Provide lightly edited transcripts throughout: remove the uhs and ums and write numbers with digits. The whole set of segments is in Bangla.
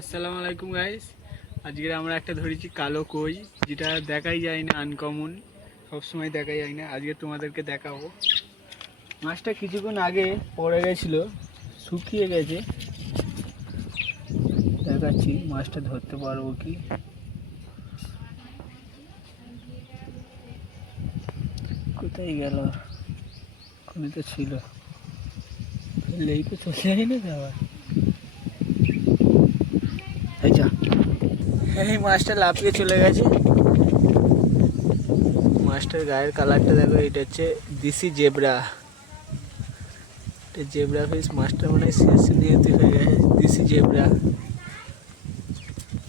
আসসালামু আলাইকুম গাইস। আজকে আমরা একটা ধরেছি কালো কই, যেটা দেখাই যায় না, আনকমন, সবসময় দেখা যায় না। আজকে তোমাদেরকে দেখাবো। মাছটা কিছুক্ষণ আগে পড়ে গেছিল, শুকিয়ে গেছে। দেখাচ্ছি মাছটা ধরতে পারবো কি। কোথায় গেল? কোনে তো ছিল, ফেললেই তো চলে যায় না আবার। এই মাছটা লাফিয়ে চলে গেছে। মাছটার গায়ের কালারটা দেখো, এটা হচ্ছে দেশি জেব্রা। এটা জেব্রা ফিশ। মাছটা মানে শেষ নিয়তি হয়ে গেছে, দেশি জেব্রা।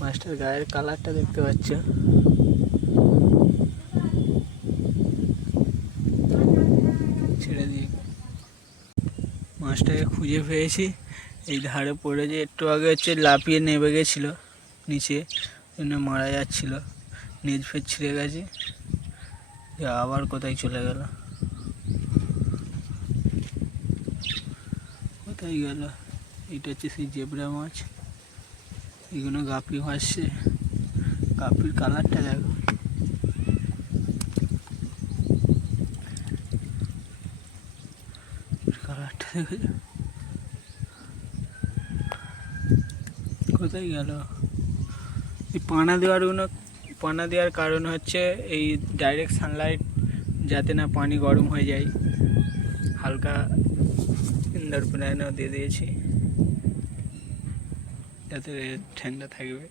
মাছটার গায়ের কালারটা দেখতে পাচ্ছ। ছেড়ে দিয়ে মাছটাকে খুঁজে পেয়েছি। এই ধারে পড়ে যে একটু আগে হচ্ছে লাফিয়ে নেমে গেছিল নিচে, জন্য মারা যাচ্ছিল। নেজ ফেজ ছিঁড়ে গেছে, আবার কোথায় চলে গেল, কোথায় গেল। এটা হচ্ছে সেই জেব্রা মাছ। এগুলো গাপি ভাসছে। গাপির কালারটা দেখো, কালারটা দেখো। কোথায় গেল? এই পানা দেওয়ার কারণ হচ্ছে এই ডাইরেক্ট সানলাইট, যাতে না পানি গরম হয়ে যায়। হালকা ইন্ডোর প্ল্যানও দিয়ে দিয়েছি, যাতে ঠান্ডা থাকবে।